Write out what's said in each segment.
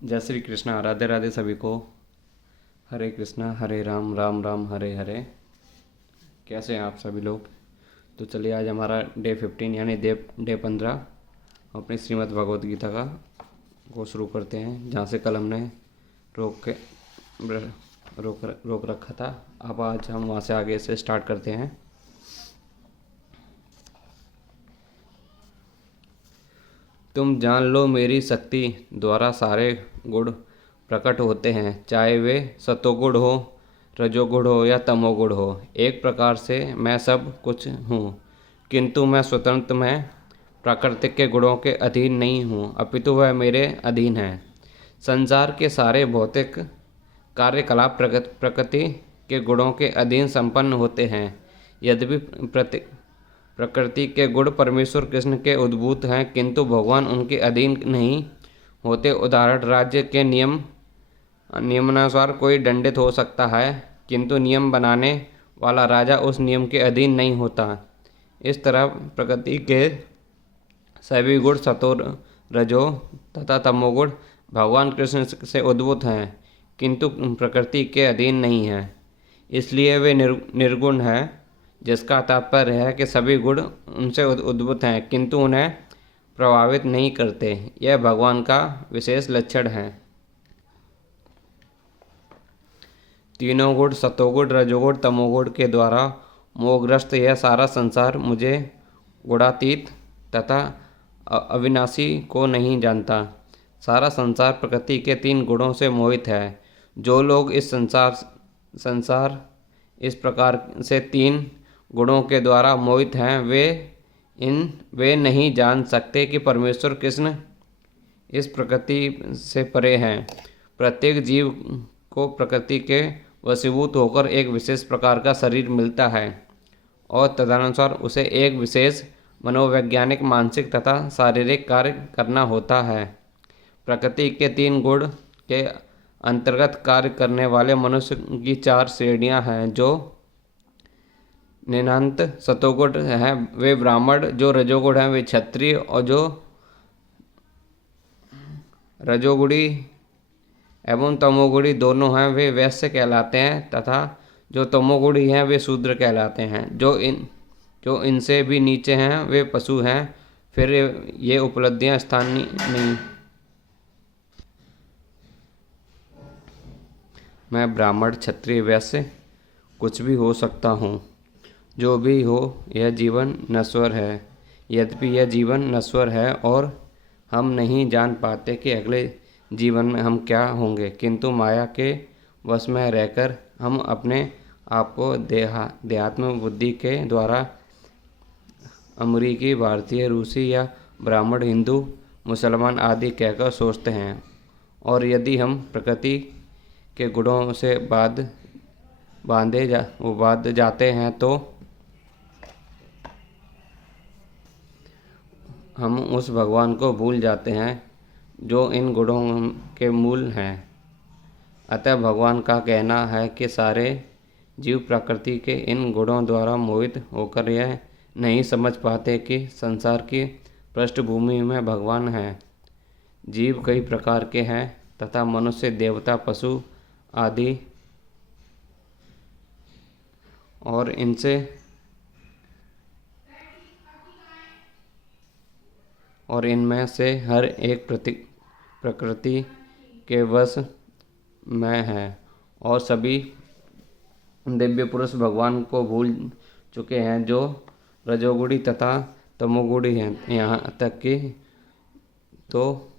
जय श्री कृष्णा। राधे राधे सभी को। हरे कृष्णा हरे राम राम राम हरे हरे। कैसे हैं आप सभी लोग? तो चलिए आज हमारा डे 15 यानी डे 15 अपनी श्रीमद् भगवद गीता का को शुरू करते हैं, जहाँ से कल हमने रोक के रोक रखा था। अब आज हम वहाँ से आगे से स्टार्ट करते हैं। तुम जान लो मेरी शक्ति द्वारा सारे गुण प्रकट होते हैं, चाहे वे सतोगुण हो, रजोगुण हो या तमोगुण हो। एक प्रकार से मैं सब कुछ हूँ, किंतु मैं स्वतंत्र में प्राकृतिक के गुणों के अधीन नहीं हूँ, अपितु वह मेरे अधीन है। संसार के सारे भौतिक कार्यकलाप प्रकृति के गुणों के अधीन संपन्न होते हैं। यद्यपि प्रकृति के गुण परमेश्वर कृष्ण के उद्भूत हैं, किंतु भगवान उनके अधीन नहीं होते। उदाहरण, राज्य के नियमानुसार कोई दंडित हो सकता है, किंतु नियम बनाने वाला राजा उस नियम के अधीन नहीं होता। इस तरह प्रकृति के सभी गुण सतो रजो तथा तमोगुण भगवान कृष्ण से उद्भूत हैं, किंतु प्रकृति के अधीन नहीं है, इसलिए वे निर्गुण हैं। जिसका तात्पर्य है कि सभी गुण उनसे उद्भूत हैं, किंतु उन्हें प्रभावित नहीं करते। यह भगवान का विशेष लक्षण है। तीनों गुण सतोगुण रजोगुण तमोगुण के द्वारा मोहग्रस्त यह सारा संसार मुझे गुणातीत तथा अविनाशी को नहीं जानता। सारा संसार प्रकृति के तीन गुणों से मोहित है। जो लोग इस संसार इस प्रकार से तीन गुणों के द्वारा मोहित हैं, वे नहीं जान सकते कि परमेश्वर कृष्ण इस प्रकृति से परे हैं। प्रत्येक जीव को प्रकृति के वशीभूत होकर एक विशेष प्रकार का शरीर मिलता है और तदनुसार उसे एक विशेष मनोवैज्ञानिक, मानसिक तथा शारीरिक कार्य करना होता है। प्रकृति के तीन गुण के अंतर्गत कार्य करने वाले मनुष्य की चार श्रेणियां हैं। जो निन्नत सतोगुण हैं वे ब्राह्मण, जो रजोगुण हैं वे क्षत्रिय, और जो रजोगुणी एवं तमोगुणी दोनों हैं वे वैश्य कहलाते हैं, तथा जो तमोगुणी हैं वे शूद्र कहलाते हैं। जो इनसे भी नीचे हैं वे पशु हैं। फिर ये उपलब्धियां स्थानीय नहीं। मैं ब्राह्मण, क्षत्रिय, वैश्य कुछ भी हो सकता हूँ। जो भी हो, यह जीवन नश्वर है। यद्यपि यह जीवन नश्वर है और हम नहीं जान पाते कि अगले जीवन में हम क्या होंगे, किंतु माया के वश में रहकर हम अपने आप को देहात्म बुद्धि के द्वारा अमरीकी, भारतीय, रूसी या ब्राह्मण, हिंदू, मुसलमान आदि कहकर सोचते हैं। और यदि हम प्रकृति के गुणों से बांध जाते हैं तो हम उस भगवान को भूल जाते हैं जो इन गुणों के मूल हैं। अतः भगवान का कहना है कि सारे जीव प्रकृति के इन गुणों द्वारा मोहित होकर यह नहीं समझ पाते कि संसार की पृष्ठभूमि में भगवान है। जीव कई प्रकार के हैं तथा मनुष्य, देवता, पशु आदि, और इनमें से हर एक प्रकृति के वश में है, और सभी दिव्य पुरुष भगवान को भूल चुके हैं, जो रजोगुणी तथा तमोगुणी हैं। यहाँ तक कि तो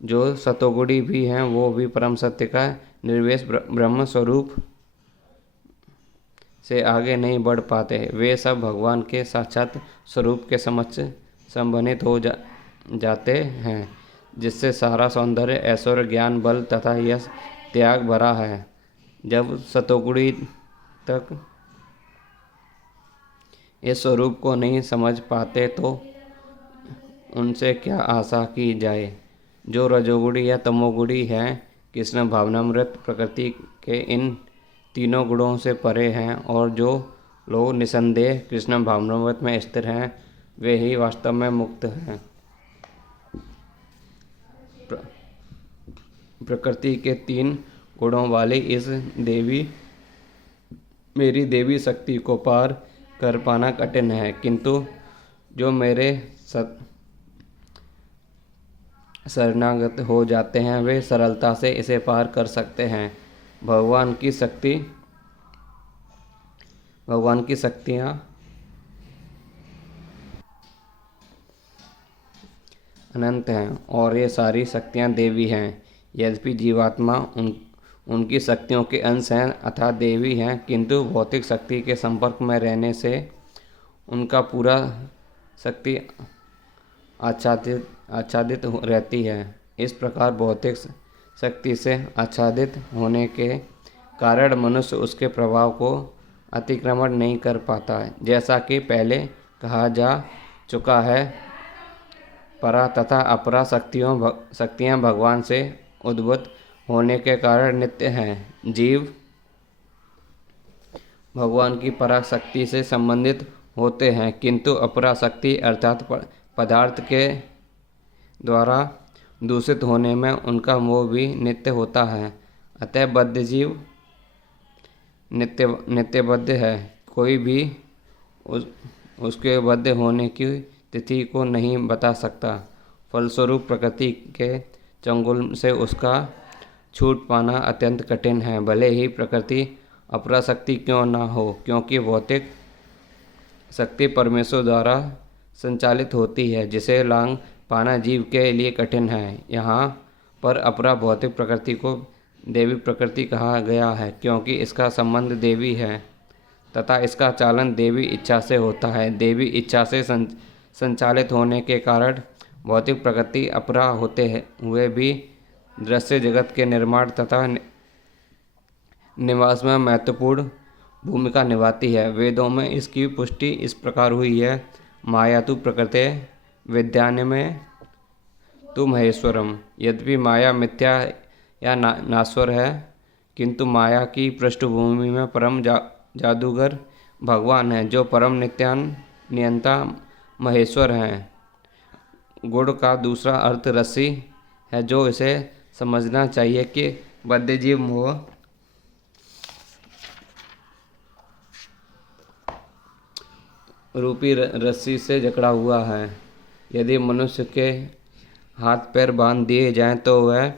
जो सतोगुणी भी हैं वो भी परम सत्य का निर्वेश ब्रह्म स्वरूप से आगे नहीं बढ़ पाते। वे सब भगवान के साक्षात स्वरूप के समक्ष संबंधित हो जाते हैं, जिससे सारा सौंदर्य, ऐश्वर्य, ज्ञान, बल तथा यश त्याग भरा है। जब सतोगुणी तक इस स्वरूप को नहीं समझ पाते तो उनसे क्या आशा की जाए। जो रजोगुणी या तमोगुणी हैं, कृष्ण भावनामृत प्रकृति के इन तीनों गुणों से परे हैं, और जो लोग निसंदेह कृष्ण भावनामृत में स्थिर हैं वे ही वास्तव में मुक्त हैं। प्रकृति के 3 गुणों वाली इस मेरी देवी शक्ति को पार कर पाना कठिन है, किंतु जो मेरे शरणागत हो जाते हैं वे सरलता से इसे पार कर सकते हैं। भगवान की शक्तियाँ अनंत हैं और ये सारी शक्तियाँ देवी हैं। यद्यपि जीवात्मा उनकी शक्तियों के अंश हैं अर्थात देवी हैं, किंतु भौतिक शक्ति के संपर्क में रहने से उनका पूरा शक्ति आच्छादित रहती है। इस प्रकार भौतिक शक्ति से आच्छादित होने के कारण मनुष्य उसके प्रभाव को अतिक्रमण नहीं कर पाता है। जैसा कि पहले कहा जा चुका है, परा तथा अपरा शक्तियाँ भगवान से उद्भूत होने के कारण नित्य हैं। जीव भगवान की पराशक्ति से संबंधित होते हैं, किंतु अपरा शक्ति अर्थात पदार्थ के द्वारा दूषित होने में उनका मोह भी नित्य होता है। अतः बद्ध जीव नित्यबद्ध है। कोई भी उसके बद्ध होने की तिथि को नहीं बता सकता। फलस्वरूप प्रकृति के चंगुल से उसका छूट पाना अत्यंत कठिन है, भले ही प्रकृति अपराशक्ति क्यों न हो, क्योंकि भौतिक शक्ति परमेश्वर द्वारा संचालित होती है, जिसे लांघ पाना जीव के लिए कठिन है। यहाँ पर अपरा भौतिक प्रकृति को देवी प्रकृति कहा गया है, क्योंकि इसका संबंध देवी है तथा इसका चालन देवी इच्छा से होता है। देवी इच्छा से संचालित होने के कारण भौतिक प्रकृति अपरा होते हुए भी दृश्य जगत के निर्माण तथा निवास में महत्वपूर्ण भूमिका निभाती है। वेदों में इसकी पुष्टि इस प्रकार हुई है, माया तु प्रकृते विद्यान में तु महेश्वरम। यद्यपि माया मिथ्या या नाश्वर है, किंतु माया की पृष्ठभूमि में परम जादूगर भगवान है, जो परम नियंता महेश्वर हैं। गुण का दूसरा अर्थ रस्सी है, जो इसे समझना चाहिए कि बद्ध जीव मोह रूपी रस्सी से जकड़ा हुआ है। यदि मनुष्य के हाथ पैर बांध दिए जाएं तो वह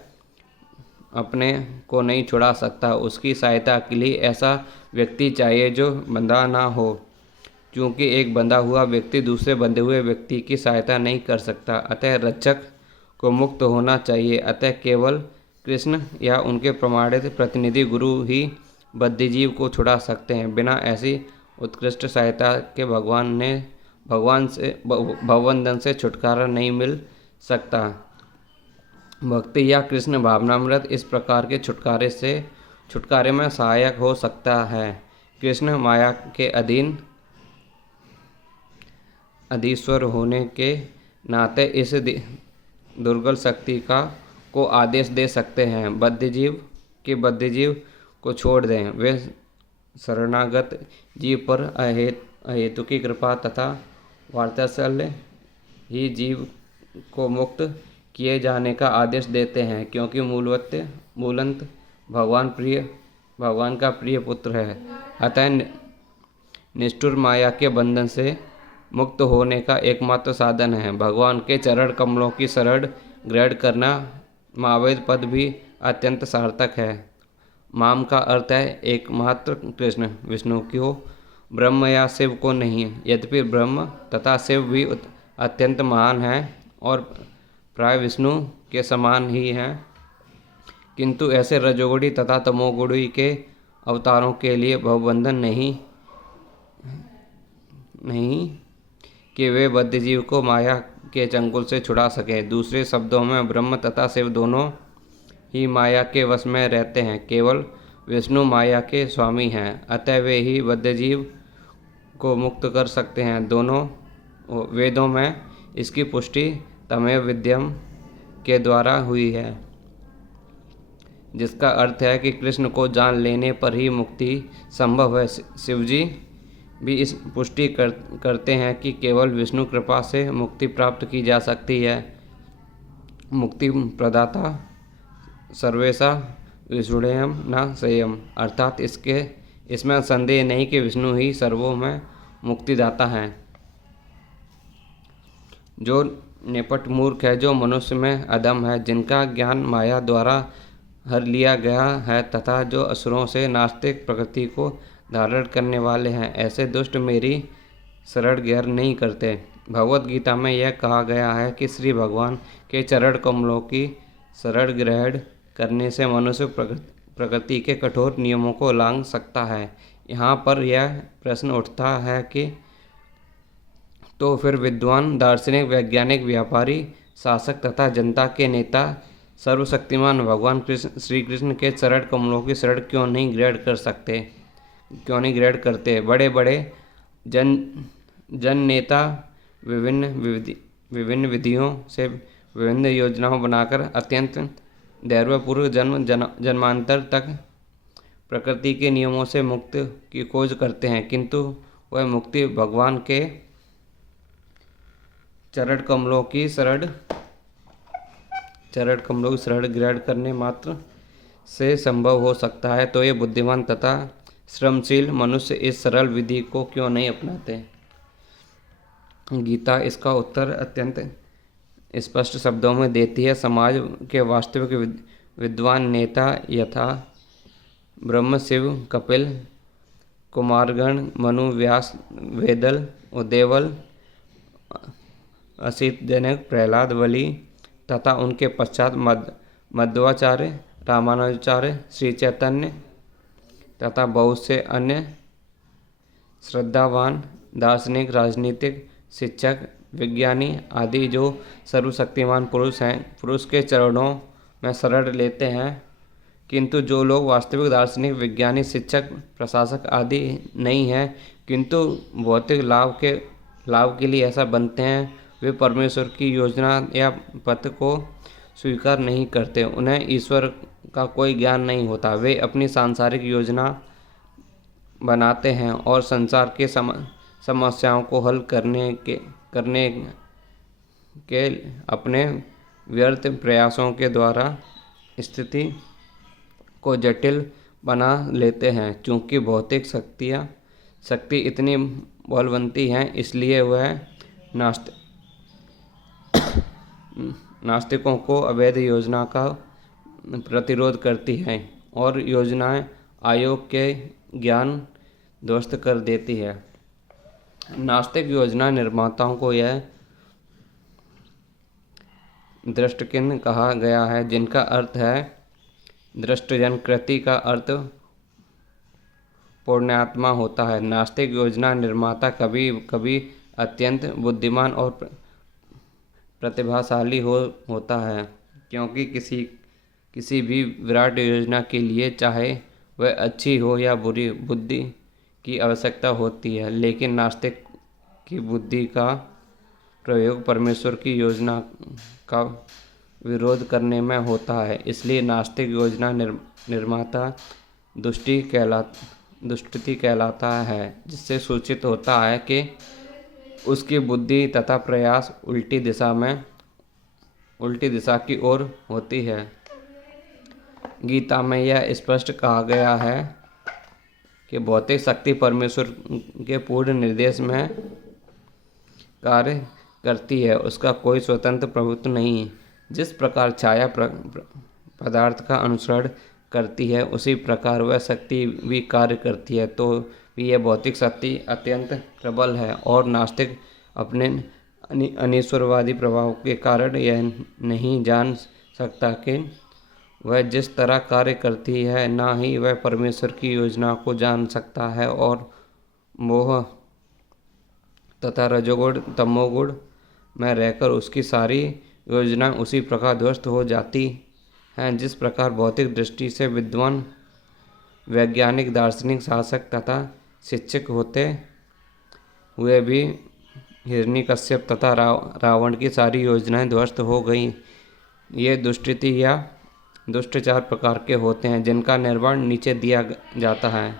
अपने को नहीं छुड़ा सकता। उसकी सहायता के लिए ऐसा व्यक्ति चाहिए जो बंधा ना हो, क्योंकि एक बंधा हुआ व्यक्ति दूसरे बंधे हुए व्यक्ति की सहायता नहीं कर सकता। अतः रक्षक को मुक्त होना चाहिए। अतः केवल कृष्ण या उनके प्रमाणित प्रतिनिधि गुरु ही बद्धजीव को छुड़ा सकते हैं। बिना ऐसी उत्कृष्ट सहायता के भगवान से भवबंधन से छुटकारा नहीं मिल सकता। भक्ति या कृष्ण भावनामृत इस प्रकार के छुटकारे में सहायक हो सकता है। कृष्ण माया के अधीश्वर होने के नाते इस दुर्बल शक्ति को आदेश दे सकते हैं। बद्धजीव को छोड़ दें। वे शरणागत जीव पर अहेतु की कृपा तथा वात्सल्य ही जीव को मुक्त किए जाने का आदेश देते हैं, क्योंकि मूलतः भगवान का प्रिय पुत्र है। अतः निष्ठुर माया के बंधन से मुक्त होने का एकमात्र साधन है भगवान के चरण कमलों की शरण ग्रहण करना। मावेद पद भी अत्यंत सार्थक है। माम का अर्थ है एकमात्र कृष्ण, विष्णु को, ब्रह्म या शिव को नहीं। यद्यपि ब्रह्म तथा शिव भी अत्यंत महान हैं और प्राय विष्णु के समान ही हैं, किंतु ऐसे रजोगुणी तथा तमोगुणी के अवतारों के लिए भवबंधन नहीं कि वे बद्धजीव को माया के चंगुल से छुड़ा सके। दूसरे शब्दों में ब्रह्म तथा शिव दोनों ही माया के वश में रहते हैं। केवल विष्णु माया के स्वामी हैं, अतः वे ही बद्धजीव को मुक्त कर सकते हैं। दोनों वेदों में इसकी पुष्टि तमेव विद्यम के द्वारा हुई है, जिसका अर्थ है कि कृष्ण को जान लेने पर ही मुक्ति संभव है। शिवजी भी इस पुष्टि करते हैं कि केवल विष्णु कृपा से मुक्ति प्राप्त की जा सकती है। मुक्ति प्रदाता सर्वेशा विष्णुयम न संयम, अर्थात इसमें संदेह नहीं कि विष्णु ही सर्वों में मुक्तिदाता हैं। जो निपट मूर्ख है, जो मनुष्य में अधम है, जिनका ज्ञान माया द्वारा हर लिया गया है, तथा जो असुरों से नास्तिक प्रकृति को धारण करने वाले हैं, ऐसे दुष्ट मेरी शरण ग्रहण नहीं करते। भगवत गीता में यह कहा गया है कि श्री भगवान के चरण कमलों की शरण ग्रहण करने से मनुष्य प्रकृति के कठोर नियमों को लांघ सकता है। यहाँ पर यह प्रश्न उठता है कि तो फिर विद्वान, दार्शनिक, वैज्ञानिक, व्यापारी, शासक तथा जनता के नेता सर्वशक्तिमान भगवान श्री कृष्ण के चरण कमलों की शरण क्यों नहीं ग्रहण करते? बड़े बड़े जन नेता विभिन्न विधियों से विभिन्न योजनाओं बनाकर अत्यंत धैर्यपूर्वक जन्मांतर तक प्रकृति के नियमों से मुक्ति की खोज करते हैं, किंतु वह मुक्ति भगवान के चरण कमलों की शरण ग्रहण करने मात्र से संभव हो सकता है। तो ये बुद्धिमान तथा श्रमशील मनुष्य इस सरल विधि को क्यों नहीं अपनाते? गीता इसका उत्तर अत्यंत स्पष्ट शब्दों में देती है। समाज के वास्तविक विद्वान नेता यथा ब्रह्म, शिव, कपिल, कुमारगण, मनु, व्यास, वेदल, उद्देवल, असित जनक, प्रहलाद, बलि तथा उनके पश्चात मध्वाचार्य, रामानुजाचार्य, श्री चैतन्य तथा बहुत से अन्य श्रद्धावान दार्शनिक, राजनीतिक, शिक्षक, विज्ञानी आदि जो सर्वशक्तिमान पुरुष हैं, पुरुष के चरणों में शरण लेते हैं, किंतु जो लोग वास्तविक दार्शनिक, विज्ञानी, शिक्षक, प्रशासक आदि नहीं हैं, किंतु भौतिक लाभ के लिए ऐसा बनते हैं, वे परमेश्वर की योजना या पथ को स्वीकार नहीं करते। उन्हें ईश्वर का कोई ज्ञान नहीं होता। वे अपनी सांसारिक योजना बनाते हैं और संसार के समस्याओं को हल करने के अपने व्यर्थ प्रयासों के द्वारा स्थिति को जटिल बना लेते हैं। चूँकि भौतिक शक्ति इतनी बलवंती हैं, इसलिए वह नास्तिकों को अवैध योजना का प्रतिरोध करती है और योजनाएं आयोग के ज्ञान ध्वस्त कर देती है। नास्तिक योजना निर्माताओं को यह दृष्टकिन कहा गया है, जिनका अर्थ है दृष्टजन। कृति का अर्थ पुण्यात्मा होता है। नास्तिक योजना निर्माता कभी कभी अत्यंत बुद्धिमान और प्रतिभाशाली होता है, क्योंकि किसी भी विराट योजना के लिए, चाहे वह अच्छी हो या बुरी, बुद्धि की आवश्यकता होती है। लेकिन नास्तिक की बुद्धि का प्रयोग परमेश्वर की योजना का विरोध करने में होता है। इसलिए नास्तिक योजना निर्माता दुष्टि कहलाता है, जिससे सूचित होता है कि उसकी बुद्धि तथा प्रयास उल्टी दिशा की ओर होती है। गीता में यह स्पष्ट कहा गया है कि भौतिक शक्ति परमेश्वर के पूर्ण निर्देश में कार्य करती है, उसका कोई स्वतंत्र प्रभुत्व नहीं। जिस प्रकार छाया पदार्थ का अनुसरण करती है, उसी प्रकार वह शक्ति भी कार्य करती है। तो भी यह भौतिक शक्ति अत्यंत प्रबल है और नास्तिक अपने अनीश्वरवादी प्रभाव के कारण यह नहीं जान सकता कि वह जिस तरह कार्य करती है, ना ही वह परमेश्वर की योजना को जान सकता है, और मोह तथा रजोगुण तमोगुण में रहकर उसकी सारी योजनाएं उसी प्रकार ध्वस्त हो जाती हैं, जिस प्रकार भौतिक दृष्टि से विद्वान, वैज्ञानिक, दार्शनिक, शासक तथा शिक्षक होते हुए भी हिरण्यकश्यप तथा रावण की सारी योजनाएं ध्वस्त हो गई। ये दुष्टि या दुष्ट चार प्रकार के होते हैं, जिनका निर्माण नीचे दिया जाता है।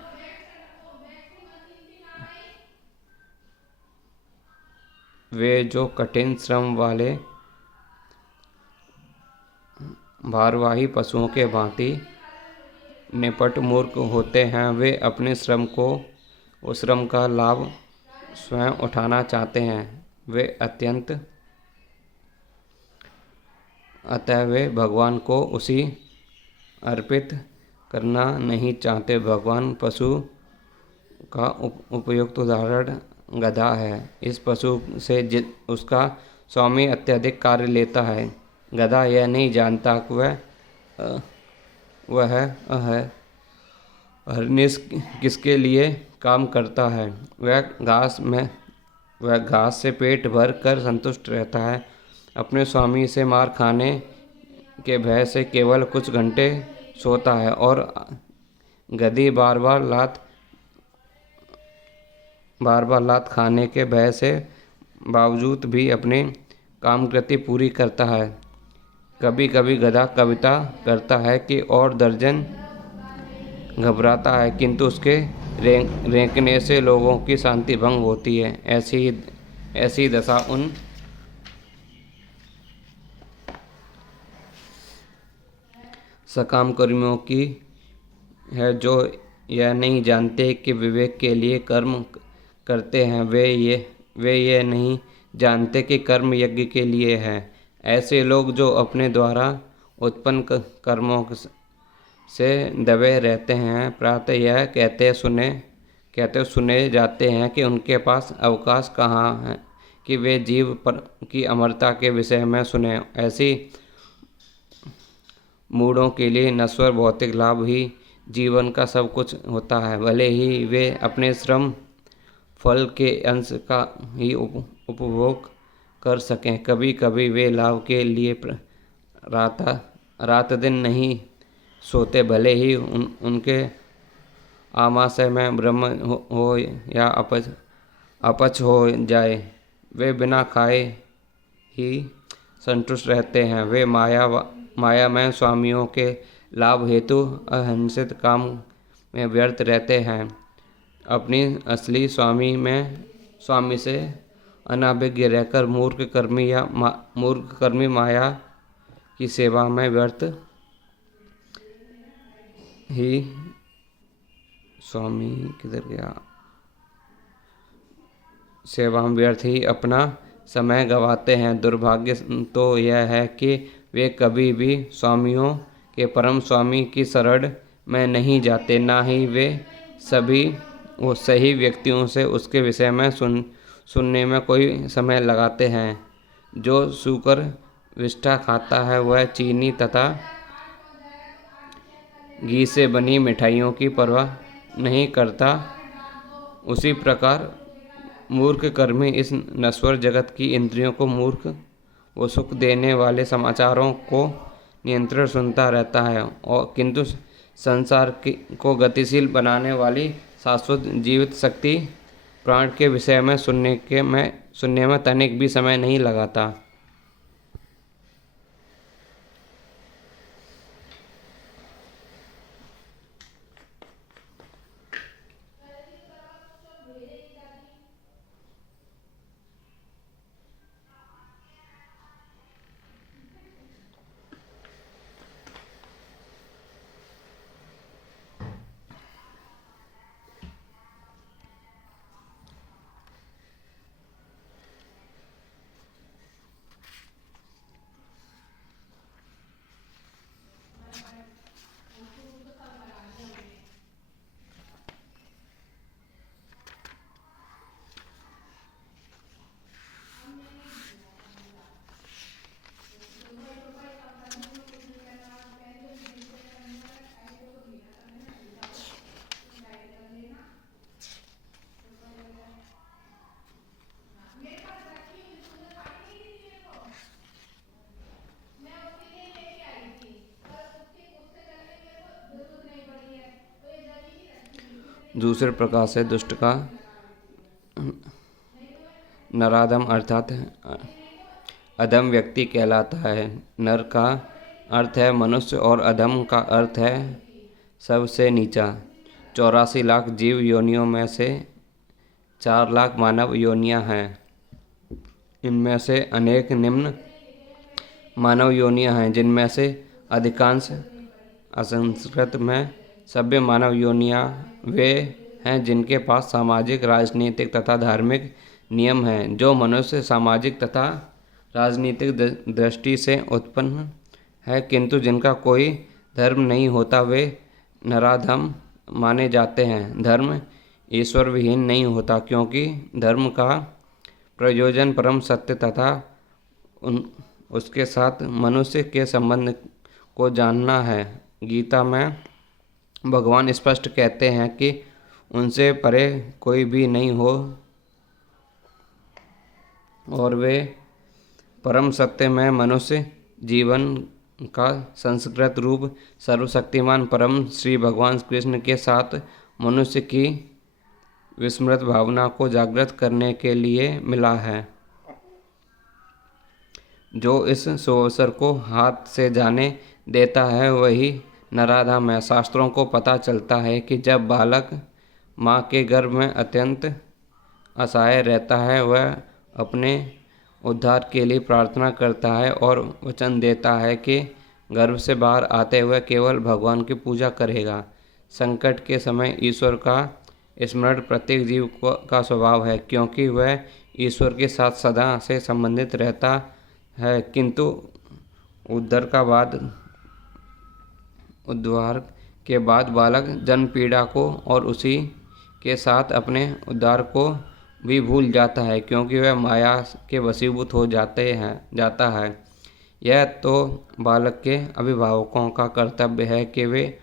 वे जो कठिन श्रम वाले भारवाही पशुओं के भांति निपट मूर्ख होते हैं। वे अपने श्रम का लाभ स्वयं उठाना चाहते हैं। अतः वे भगवान को उसी अर्पित करना नहीं चाहते। भगवान पशु का उपयुक्त उदाहरण गधा है। इस पशु से उसका स्वामी अत्यधिक कार्य लेता है। गधा यह नहीं जानता कि वह हरनिश किसके लिए काम करता है। वह घास से पेट भर कर संतुष्ट रहता है। अपने स्वामी से मार खाने के भय से केवल कुछ घंटे सोता है और गधी बार बार लात खाने के भय से बावजूद भी अपनी कामकृति पूरी करता है। कभी कभी गधा कविता करता है कि और दर्जन घबराता है, किंतु उसके रेंकने से लोगों की शांति भंग होती है। ऐसी दशा उन सकाम कर्मियों की है जो यह नहीं जानते कि विवेक के लिए कर्म करते हैं। वे ये नहीं जानते कि कर्म यज्ञ के लिए है। ऐसे लोग जो अपने द्वारा उत्पन्न कर्मों से दबे रहते हैं, प्रातः यह कहते सुने जाते हैं कि उनके पास अवकाश कहाँ है कि वे जीव पर की अमरता के विषय में सुने। ऐसी मूढ़ों के लिए नश्वर भौतिक लाभ ही जीवन का सब कुछ होता है, भले ही वे अपने श्रम फल के अंश का ही उपभोग कर सकें। कभी कभी वे लाभ के लिए रात दिन नहीं सोते, भले ही उनके आमाशय में ब्रह्म हो या अपच हो जाए। वे बिना खाए ही संतुष्ट रहते हैं। वे माया में स्वामियों के लाभ हेतु अहिंसित काम में व्यर्थ रहते हैं। अपनी असली स्वामी से अनाभिज्ञ रहकर मूर्ख कर्मी माया की सेवा में व्यर्थ ही स्वामी किधर गया सेवा में व्यर्थ ही अपना समय गंवाते हैं। दुर्भाग्य तो यह है कि वे कभी भी स्वामियों के परम स्वामी की शरण में नहीं जाते, ना ही वे सही व्यक्तियों से उसके विषय में सुनने में कोई समय लगाते हैं। जो सूकर विष्ठा खाता है वह चीनी तथा घी से बनी मिठाइयों की परवाह नहीं करता। उसी प्रकार मूर्ख कर्मी इस नश्वर जगत की इंद्रियों को मूर्ख वो सुख देने वाले समाचारों को नियंत्रण सुनता रहता है, और किंतु संसार को गतिशील बनाने वाली शाश्वत जीवित शक्ति प्राण के विषय में सुनने में तनिक भी समय नहीं लगाता। दूसरे प्रकार से दुष्ट का नराधम अर्थात अधम व्यक्ति कहलाता है। नर का अर्थ है मनुष्य और अधम का अर्थ है सबसे नीचा। 84 लाख जीव योनियों में से 4 लाख मानव योनियां हैं। इनमें से अनेक निम्न मानव योनियां हैं जिनमें से अधिकांश असंस्कृत में सभ्य मानव योनियां वे हैं जिनके पास सामाजिक, राजनीतिक तथा धार्मिक नियम हैं, जो मनुष्य सामाजिक तथा राजनीतिक दृष्टि से उत्पन्न है, किंतु जिनका कोई धर्म नहीं होता वे नराधम माने जाते हैं। धर्म ईश्वर विहीन नहीं होता, क्योंकि धर्म का प्रयोजन परम सत्य तथा उसके साथ मनुष्य के संबंध को जानना है। गीता में भगवान स्पष्ट कहते हैं कि उनसे परे कोई भी नहीं हो और वे परम सत्य में मनुष्य जीवन का संस्कृत रूप सर्वशक्तिमान परम श्री भगवान कृष्ण के साथ मनुष्य की विस्मृत भावना को जागृत करने के लिए मिला है। जो इस सुअवसर को हाथ से जाने देता है वही नराधम है। शास्त्रों को पता चलता है कि जब बालक माँ के गर्भ में अत्यंत असहाय रहता है, वह अपने उद्धार के लिए प्रार्थना करता है और वचन देता है कि गर्भ से बाहर आते हुए केवल भगवान की पूजा करेगा। संकट के समय ईश्वर का स्मरण प्रत्येक जीव का स्वभाव है, क्योंकि वह ईश्वर के साथ सदा से संबंधित रहता है। किंतु उद्धार के बाद बालक जन्म पीड़ा को और उसी के साथ अपने उद्धार को भी भूल जाता है, क्योंकि वह माया के वशीभूत हो जाता है। यह तो बालक के अभिभावकों का कर्तव्य है कि वे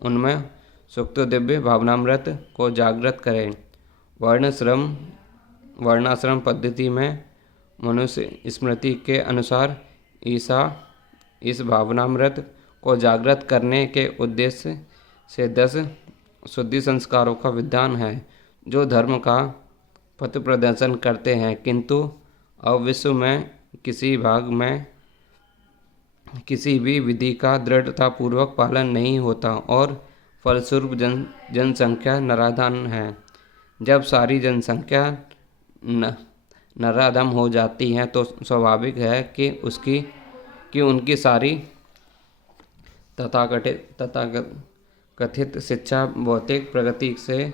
उनमें सुप्त दिव्य भावनामृत को जागृत करें। वर्णाश्रम पद्धति में मनुष्य स्मृति के अनुसार ईसा इस भावनामृत को जागृत करने के उद्देश्य से 10 शुद्धि संस्कारों का विधान है, जो धर्म का पथ प्रदर्शन करते हैं। किंतु अब विश्व में किसी भाग में किसी भी विधि का दृढ़तापूर्वक पालन नहीं होता और फलस्वरूप जनसंख्या नराधम है। जब सारी जनसंख्या नराधम हो जाती है तो स्वाभाविक है कि उनकी सारी तथाकथित शिक्षा भौतिक प्रगति से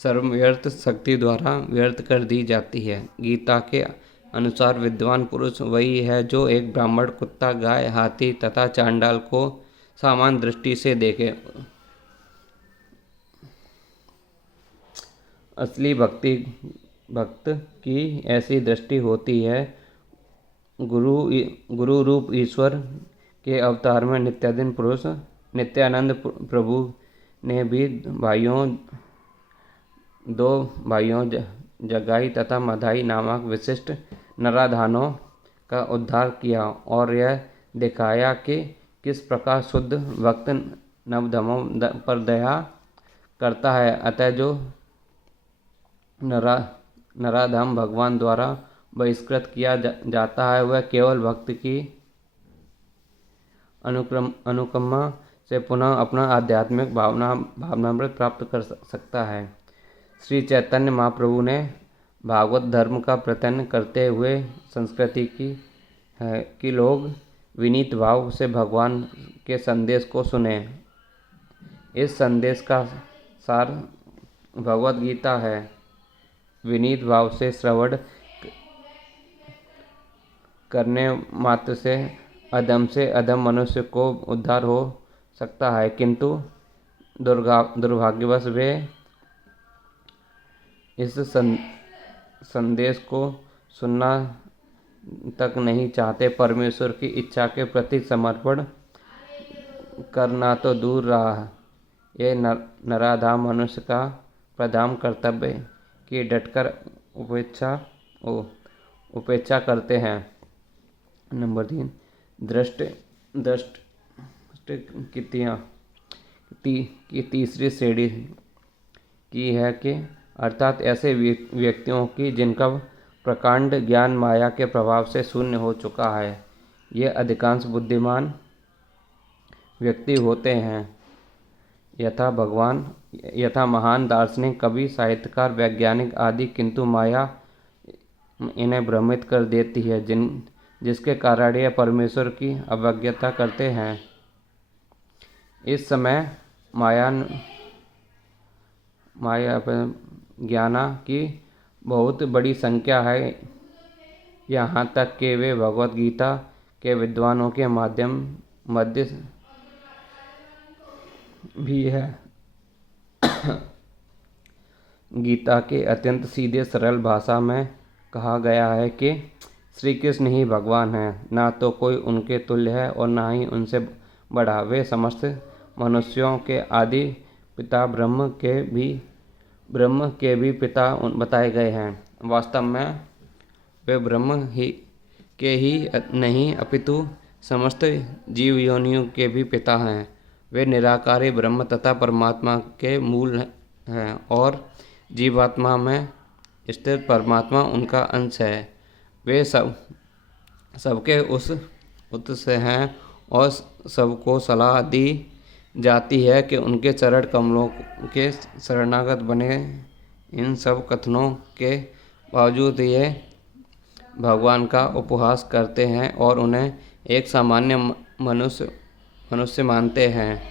सर्वव्यर्थ शक्ति द्वारा व्यर्थ कर दी जाती है। गीता के अनुसार विद्वान पुरुष वही है जो एक ब्राह्मण, कुत्ता, गाय, हाथी तथा चांडाल को समान दृष्टि से देखे। असली भक्त की ऐसी दृष्टि होती है। गुरु रूप ईश्वर के अवतार में नित्यानंद प्रभु ने भी दो भाइयों जगाई तथा मधाई नामक विशिष्ट नराधमों का उद्धार किया और यह दिखाया कि किस प्रकार शुद्ध भक्त नवधमों पर दया करता है। अतः जो नराधम भगवान द्वारा बहिष्कृत किया जाता है वह केवल भक्त की अनुकंपा से पुनः अपना आध्यात्मिक भावनामृत प्राप्त कर सकता है। श्री चैतन्य महाप्रभु ने भागवत धर्म का प्रचार करते हुए संस्कृति की है कि लोग विनीत भाव से भगवान के संदेश को सुने। इस संदेश का सार भगवत गीता है। विनीत भाव से श्रवण करने मात्र से अधम मनुष्य को उद्धार हो सकता है, किंतु दुर्भाग्यवश वे इस संदेश को सुनना तक नहीं चाहते। परमेश्वर की इच्छा के प्रति समर्पण करना तो दूर रहा, ये नराधम मनुष्य का प्रधान कर्तव्य की डटकर उपेक्षा करते हैं। नंबर 3, दृष्ट की तीसरी श्रेणी की है कि अर्थात ऐसे व्यक्तियों की जिनका प्रकांड ज्ञान माया के प्रभाव से शून्य हो चुका है। ये अधिकांश बुद्धिमान व्यक्ति होते हैं, यथा महान दार्शनिक, कवि, साहित्यकार, वैज्ञानिक आदि, किंतु माया इन्हें भ्रमित कर देती है। जिसके कारण ये परमेश्वर की अवज्ञा करते हैं। इस समय माया ज्ञाना की बहुत बड़ी संख्या है, यहाँ तक कि वे भगवत गीता के विद्वानों के मध्य भी है। गीता के अत्यंत सीधे सरल भाषा में कहा गया है कि श्री कृष्ण ही भगवान हैं, ना तो कोई उनके तुल्य है और ना ही उनसे बड़ा। वे समस्त मनुष्यों के आदि पिता ब्रह्म के भी पिता बताए गए हैं। वास्तव में वे ब्रह्म के ही नहीं अपितु समस्त जीव योनियों के भी पिता हैं। वे निराकारी ब्रह्म तथा परमात्मा के मूल हैं और जीवात्मा में स्थित परमात्मा उनका अंश है। वे सबके उस उत्स हैं और सबको सलाह दी जाती है कि उनके चरण कमलों के शरणागत बने। इन सब कथनों के बावजूद ये भगवान का उपहास करते हैं और उन्हें एक सामान्य मनुष्य मानते हैं।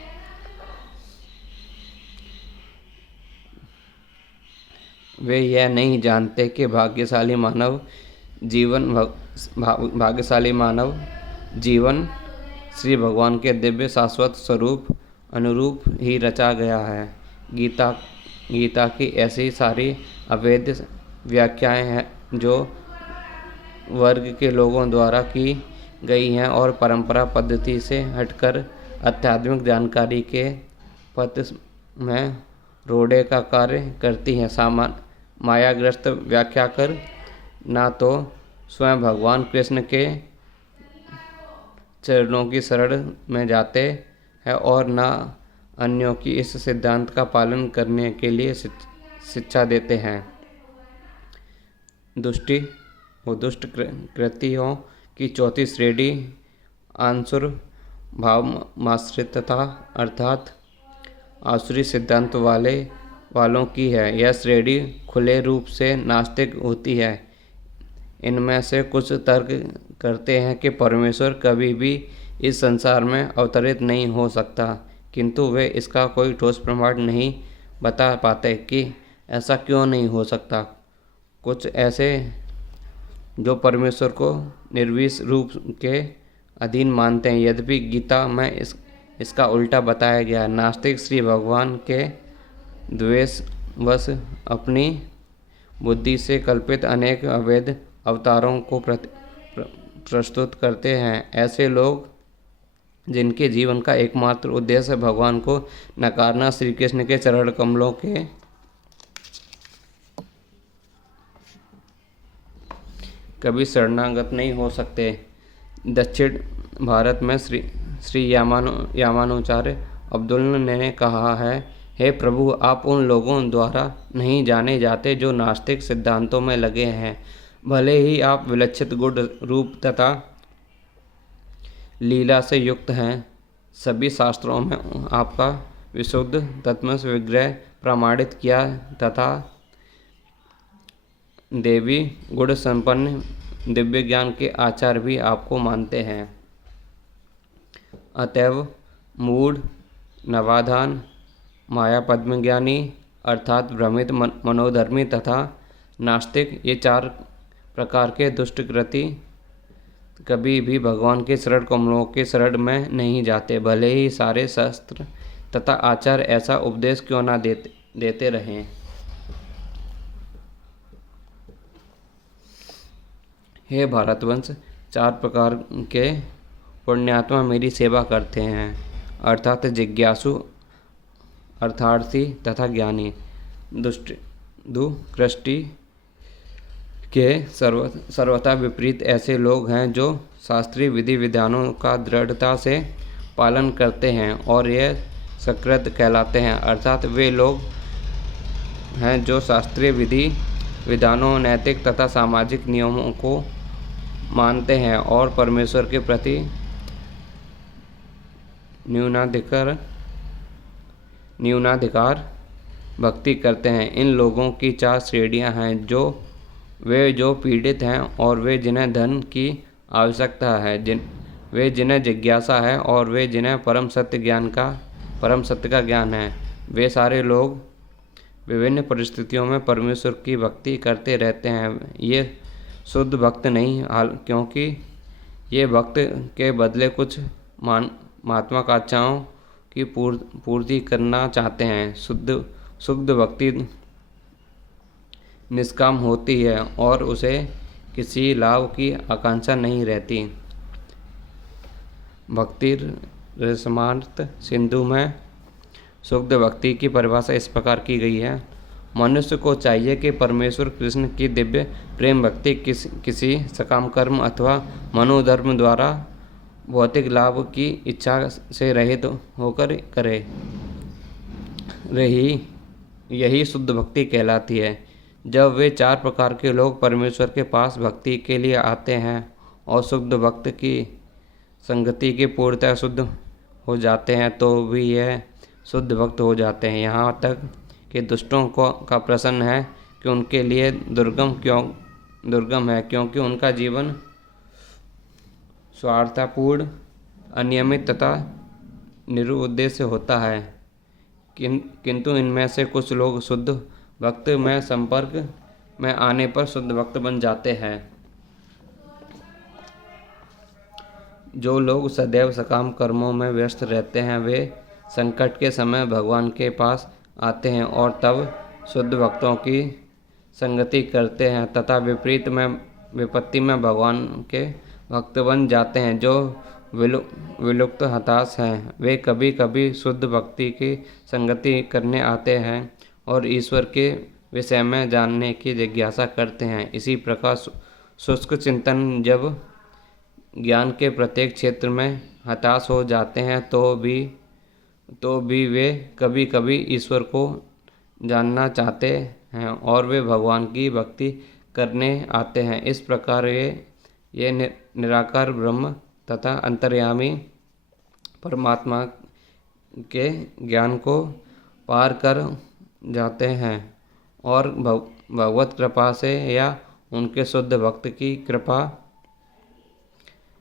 वे यह नहीं जानते कि भाग्यशाली मानव जीवन श्री भगवान के दिव्य शाश्वत स्वरूप अनुरूप ही रचा गया है। गीता की ऐसी सारी अवैध व्याख्याएं हैं जो वर्ग के लोगों द्वारा की गई हैं और परंपरा पद्धति से हटकर आध्यात्मिक जानकारी के पथ में रोड़े का कार्य करती हैं। मायाग्रस्त व्याख्याकर ना तो स्वयं भगवान कृष्ण के चरणों की शरण में जाते हैं और ना अन्यों की इस सिद्धांत का पालन करने के लिए शिक्षा देते हैं। दुष्ट कृतियों की चौथी श्रेणी आंसुर भावमाश्रितता अर्थात आसुरी सिद्धांत वालों की है। यह श्रेणी खुले रूप से नास्तिक होती है। इनमें से कुछ तर्क करते हैं कि परमेश्वर कभी भी इस संसार में अवतरित नहीं हो सकता, किंतु वे इसका कोई ठोस प्रमाण नहीं बता पाते कि ऐसा क्यों नहीं हो सकता। कुछ ऐसे जो परमेश्वर को निर्विश रूप के अधीन मानते हैं, यद्यपि गीता में इसका उल्टा बताया गया। नास्तिक श्री भगवान के द्वेषवश अपनी बुद्धि से कल्पित अनेक अवैध अवतारों को प्रस्तुत करते हैं। ऐसे लोग जिनके जीवन का एकमात्र उद्देश्य भगवान को नकारना श्री कृष्ण के चरण कमलों के कभी शरणागत नहीं हो सकते। दक्षिण भारत में श्री यामानुचार्य अब्दुल ने कहा है, हे प्रभु, आप उन लोगों द्वारा नहीं जाने जाते जो नास्तिक सिद्धांतों में लगे हैं। भले ही आप विलक्षित गुण रूप तथा लीला से युक्त हैं, सभी शास्त्रों में आपका विशुद्ध तत्व विग्रह प्रमाणित किया तथा देवी गुण संपन्न दिव्य ज्ञान के आचार्य भी आपको मानते हैं। अतएव मूढ़, नवाधान, माया पद्मज्ञानी अर्थात भ्रमित मनोधर्मी तथा नास्तिक, ये चार प्रकार के दुष्ट कृति कभी भी भगवान के शरण कमलों के शरण में नहीं जाते, भले ही सारे शास्त्र तथा आचार्य ऐसा उपदेश क्यों ना देते रहें। हे भारतवंश, चार प्रकार के पुण्यात्मा मेरी सेवा करते हैं, अर्थात जिज्ञासु, अर्थार्थी तथा ज्ञानी। दुष्कृष्टि के सर्वथा विपरीत ऐसे लोग हैं जो शास्त्रीय विधि विधानों का दृढ़ता से पालन करते हैं और यह सकृत कहलाते हैं। अर्थात वे लोग हैं जो शास्त्रीय विधि विधानों, नैतिक तथा सामाजिक नियमों को मानते हैं और परमेश्वर के प्रति न्यूनाधिकार भक्ति करते हैं। इन लोगों की चार श्रेणियां हैं, जो पीड़ित हैं और वे जिन्हें धन की आवश्यकता है, वे जिन्हें जिज्ञासा है और वे जिन्हें परम सत्य का ज्ञान है, वे सारे लोग विभिन्न परिस्थितियों में परमेश्वर की भक्ति करते रहते हैं। ये शुद्ध भक्त नहीं, क्योंकि ये भक्त के बदले कुछ महत्वाकांक्षाओं की पूर्ति करना चाहते हैं। शुद्ध भक्ति निष्काम होती है और उसे किसी लाभ की आकांक्षा नहीं रहती। भक्ति रसमार्थ सिंधु में शुद्ध भक्ति की परिभाषा इस प्रकार की गई है। मनुष्य को चाहिए कि परमेश्वर कृष्ण की दिव्य प्रेम भक्ति किसी सकाम कर्म अथवा मनोधर्म द्वारा भौतिक लाभ की इच्छा से रहित होकर करे। यही शुद्ध भक्ति कहलाती है। जब वे 4 प्रकार के लोग परमेश्वर के पास भक्ति के लिए आते हैं और शुद्ध भक्त की संगति की पूर्णतः शुद्ध हो जाते हैं, तो भी यह शुद्ध भक्त हो जाते हैं। यहाँ तक कि दुष्टों का प्रश्न है कि उनके लिए दुर्गम है, क्योंकि उनका जीवन स्वार्थपूर्ण, अनियमित तथा निरुद्देश्य होता है। किंतु इनमें से कुछ लोग शुद्ध भक्त में संपर्क में आने पर शुद्ध भक्त बन जाते हैं। जो लोग सदैव सकाम कर्मों में व्यस्त रहते हैं, वे संकट के समय भगवान के पास आते हैं और तब शुद्ध भक्तों की संगति करते हैं तथा विपत्ति में भगवान के भक्त बन जाते हैं। जो विलुप्त हताश हैं, वे कभी कभी शुद्ध भक्ति की संगति करने आते हैं और ईश्वर के विषय में जानने की जिज्ञासा करते हैं। इसी प्रकार शुष्क चिंतन जब ज्ञान के प्रत्येक क्षेत्र में हताश हो जाते हैं, तो भी वे कभी कभी ईश्वर को जानना चाहते हैं और वे भगवान की भक्ति करने आते हैं। इस प्रकार ये निराकार ब्रह्म तथा अंतर्यामी परमात्मा के ज्ञान को पार कर जाते हैं और भगवत कृपा से या उनके शुद्ध भक्त की कृपा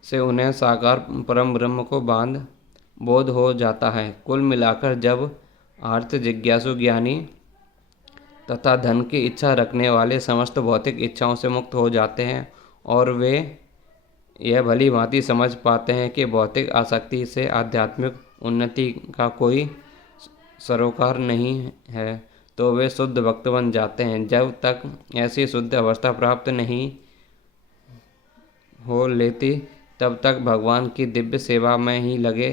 से उन्हें साकार परम ब्रह्म को बोध हो जाता है। कुल मिलाकर जब आर्त जिज्ञासु ज्ञानी तथा धन की इच्छा रखने वाले समस्त भौतिक इच्छाओं से मुक्त हो जाते हैं और वे यह भली भांति समझ पाते हैं कि भौतिक आसक्ति से आध्यात्मिक उन्नति का कोई सरोकार नहीं है, तो वे शुद्ध भक्त बन जाते हैं। जब तक ऐसी शुद्ध अवस्था प्राप्त नहीं हो लेती, तब तक भगवान की दिव्य सेवा में ही लगे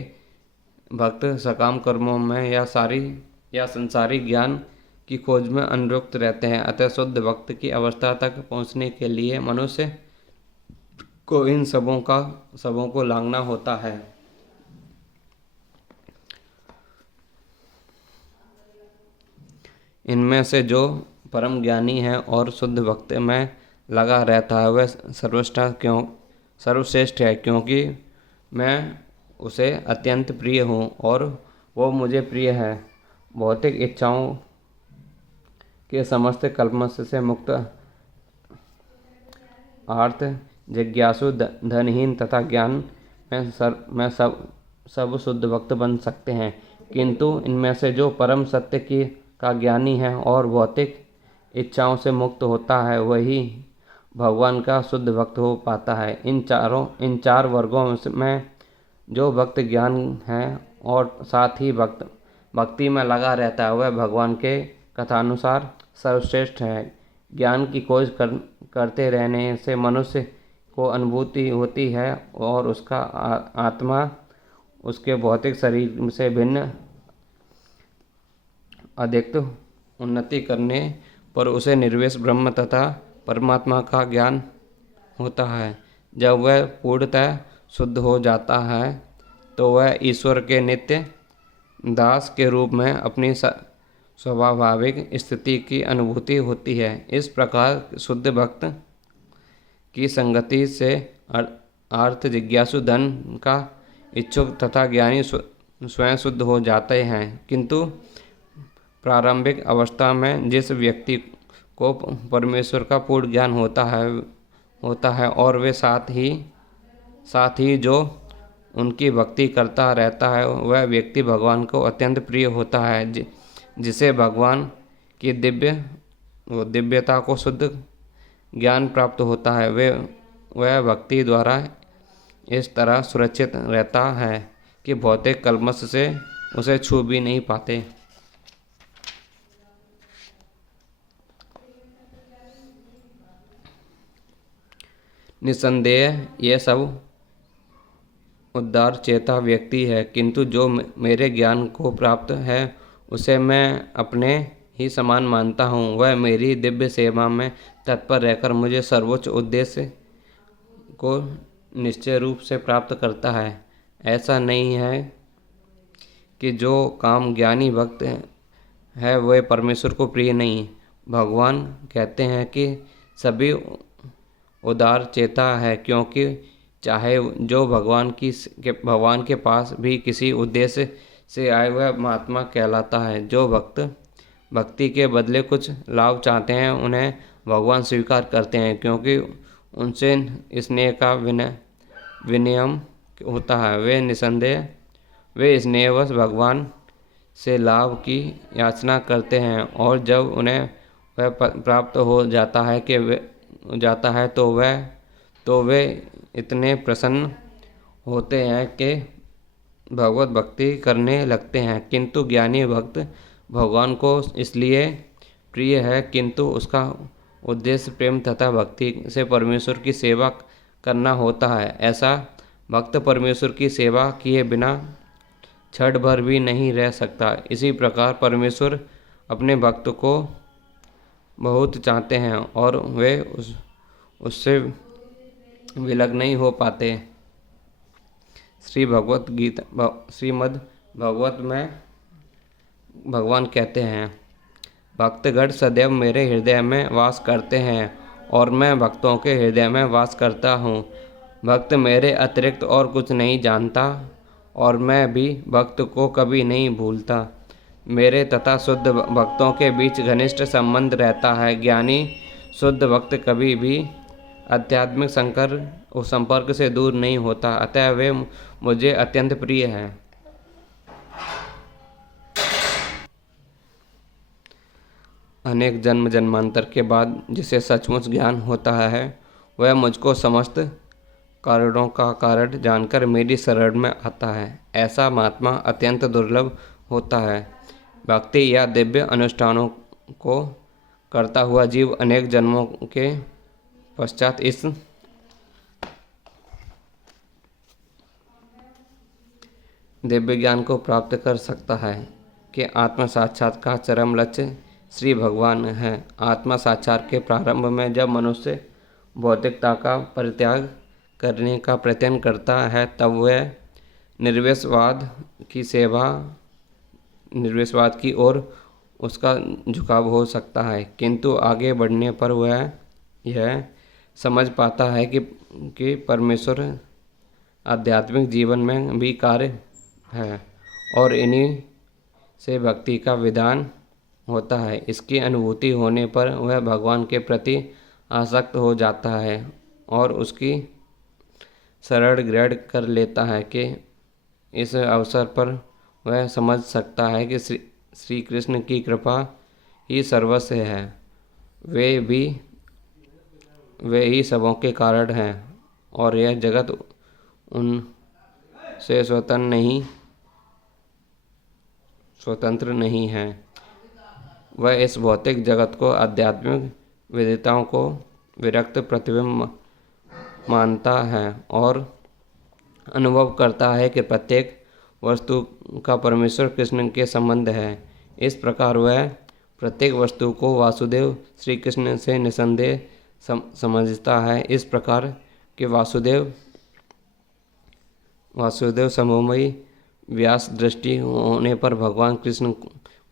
भक्त सकाम कर्मों में या संसारिक ज्ञान की खोज में अनुरक्त रहते हैं। अतः शुद्ध भक्त की अवस्था तक पहुँचने के लिए मनुष्य को इन सबों को लांघना होता है। इनमें से जो परम ज्ञानी है और शुद्ध भक्त में लगा रहता है, वह सर्वश्रेष्ठ है, क्योंकि मैं उसे अत्यंत प्रिय हूँ और वो मुझे प्रिय है। भौतिक इच्छाओं के समस्त कल्मश से मुक्त आर्त जिज्ञासु धनहीन तथा ज्ञान में सब शुद्ध भक्त बन सकते हैं। किंतु इनमें से जो परम सत्य का ज्ञानी है और भौतिक इच्छाओं से मुक्त होता है, वही भगवान का शुद्ध भक्त हो पाता है। इन चार वर्गों में जो भक्त ज्ञान है और साथ ही भक्ति में लगा रहता है, वह भगवान के कथानुसार सर्वश्रेष्ठ है। ज्ञान की खोज करते रहने से मनुष्य को अनुभूति होती है और उसका आत्मा उसके भौतिक शरीर से भिन्न अधिक उन्नति करने पर उसे निर्वेश ब्रह्म तथा परमात्मा का ज्ञान होता है। जब वह पूर्णतः शुद्ध हो जाता है, तो वह ईश्वर के नित्य दास के रूप में अपनी स्वाभाविक स्थिति की अनुभूति होती है। इस प्रकार शुद्ध भक्त की संगति से अर्थ जिज्ञासु धन का इच्छुक तथा ज्ञानी स्वयं शुद्ध हो जाते हैं। किंतु प्रारंभिक अवस्था में जिस व्यक्ति को परमेश्वर का पूर्ण ज्ञान होता है और वे साथ ही साथ ही जो उनकी भक्ति करता रहता है वह व्यक्ति भगवान को अत्यंत प्रिय होता है, जिसे भगवान की दिव्यता को शुद्ध ज्ञान प्राप्त होता है। वह भक्ति द्वारा इस तरह सुरक्षित रहता है कि भौतिक कल्मश से उसे छू भी नहीं पाते। निसंदेह यह सब उदार चेता व्यक्ति है, किंतु जो मेरे ज्ञान को प्राप्त है उसे मैं अपने ही समान मानता हूँ। वह मेरी दिव्य सेवा में तत्पर रहकर मुझे सर्वोच्च उद्देश्य को निश्चय रूप से प्राप्त करता है। ऐसा नहीं है कि जो काम ज्ञानी भक्त है वह परमेश्वर को प्रिय नहीं। भगवान कहते हैं कि सभी उदार चेता है, क्योंकि चाहे जो भगवान के पास भी किसी उद्देश्य से आए वह महात्मा कहलाता है। जो भक्त भक्ति के बदले कुछ लाभ चाहते हैं उन्हें भगवान स्वीकार करते हैं, क्योंकि उनसे स्नेह का विनियम होता है। वे स्नेहवश भगवान से लाभ की याचना करते हैं, और जब उन्हें वह प्राप्त हो जाता है तो वे इतने प्रसन्न होते हैं कि भगवत भक्ति करने लगते हैं। किंतु ज्ञानी भक्त भगवान को इसलिए प्रिय है किंतु उसका उद्देश्य प्रेम तथा भक्ति से परमेश्वर की सेवा करना होता है। ऐसा भक्त परमेश्वर की सेवा किए बिना क्षण भर भी नहीं रह सकता। इसी प्रकार परमेश्वर अपने भक्त को बहुत चाहते हैं और वे उससे विलग नहीं हो पाते। श्रीमद् भगवत में भगवान कहते हैं, भक्तगण सदैव मेरे हृदय में वास करते हैं और मैं भक्तों के हृदय में वास करता हूँ। भक्त मेरे अतिरिक्त और कुछ नहीं जानता और मैं भी भक्त को कभी नहीं भूलता। मेरे तथा शुद्ध भक्तों के बीच घनिष्ठ संबंध रहता है। ज्ञानी शुद्ध भक्त कभी भी आध्यात्मिक संपर्क से दूर नहीं होता, अतः वे मुझे अत्यंत प्रिय हैं। अनेक जन्म जन्मांतर के बाद जिसे सचमुच ज्ञान होता है वह मुझको समस्त कारणों का कारण जानकर मेरी शरण में आता है। ऐसा महात्मा अत्यंत दुर्लभ होता है। भक्ति या दिव्य अनुष्ठानों को करता हुआ जीव अनेक जन्मों के पश्चात इस दिव्य ज्ञान को प्राप्त कर सकता है कि आत्म साक्षात्कार का चरम लक्ष्य श्री भगवान है। आत्मा साक्षात्कार के प्रारंभ में जब मनुष्य भौतिकता का परित्याग करने का प्रयत्न करता है तब वह निर्विशवाद की ओर उसका झुकाव हो सकता है, किंतु आगे बढ़ने पर वह यह समझ पाता है कि परमेश्वर आध्यात्मिक जीवन में भी कार्य है और इन्हीं से भक्ति का विधान होता है। इसकी अनुभूति होने पर वह भगवान के प्रति आसक्त हो जाता है और उसकी शरण ग्रहण कर लेता है कि इस अवसर पर वह समझ सकता है कि श्री कृष्ण की कृपा ही सर्वस्व है। वे ही सबों के कारण हैं और यह जगत उनसे स्वतंत्र नहीं है। वह इस भौतिक जगत को आध्यात्मिक विदिताओं को विरक्त प्रतिबिंब मानता है और अनुभव करता है कि प्रत्येक वस्तु का परमेश्वर कृष्ण के संबंध है। इस प्रकार वह प्रत्येक वस्तु को वासुदेव श्री कृष्ण से निसंदेह समझता है। इस प्रकार के वासुदेव समोमयी व्यास दृष्टि होने पर भगवान कृष्ण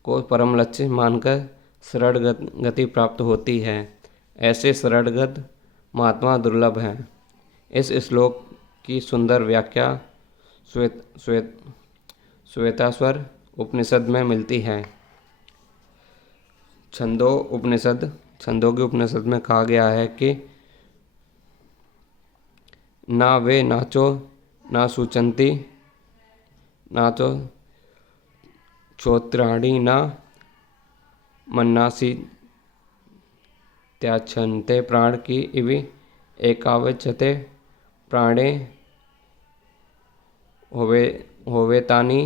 को परम लक्ष्य मानकर शरण गति प्राप्त होती है। ऐसे शरणगत महात्मा दुर्लभ हैं। इस श्लोक की सुंदर व्याख्या श्वेताश्वर उपनिषद में मिलती है। छंदोग्य उपनिषद में कहा गया है कि ना वे नाचो ना सुचंती नाचो चोत्राणी न मन्नासी त्याच्छन्ते प्राण की इवि एकावचते प्राणे होवे होवेतानि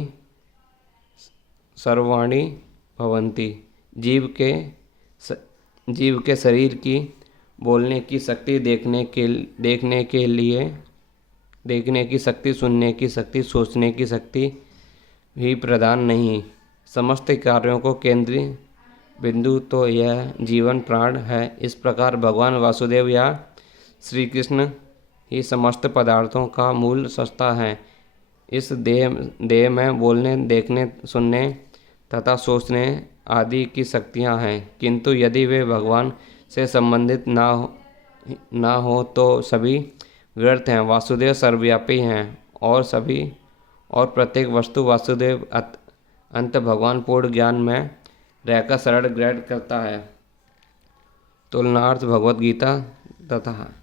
सर्वाणि भवन्ति। जीव के शरीर की बोलने की शक्ति, देखने की शक्ति, सुनने की शक्ति, सोचने की शक्ति भी प्रदान नहीं। समस्त कार्यों को केंद्रीय बिंदु तो यह जीवन प्राण है। इस प्रकार भगवान वासुदेव या श्री कृष्ण ही समस्त पदार्थों का मूल सत्ता है। इस देह में बोलने, देखने, सुनने तथा सोचने आदि की शक्तियाँ हैं, किंतु यदि वे भगवान से संबंधित ना हो तो सभी व्यर्थ हैं। वासुदेव सर्वव्यापी हैं और प्रत्येक वस्तु वासुदेव अंत भगवान पूर्ण ज्ञान में रहकर शरण ग्रहण करता है। तुलनार्थ भगवत गीता तथा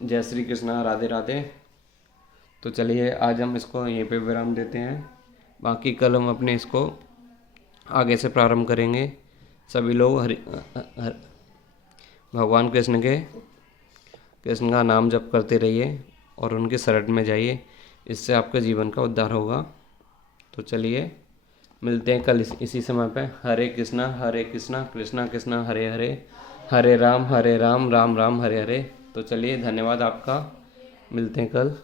जय श्री कृष्णा, राधे राधे। तो चलिए आज हम इसको यहीं पे विराम देते हैं, बाकी कल हम अपने इसको आगे से प्रारंभ करेंगे। सभी लोग भगवान कृष्ण का नाम जप करते रहिए और उनके शरण में जाइए, इससे आपके जीवन का उद्धार होगा। तो चलिए मिलते हैं कल इसी समय पे। हरे कृष्णा कृष्णा कृष्णा हरे हरे, हरे राम राम राम हरे हरे। तो चलिए धन्यवाद आपका, मिलते हैं कल।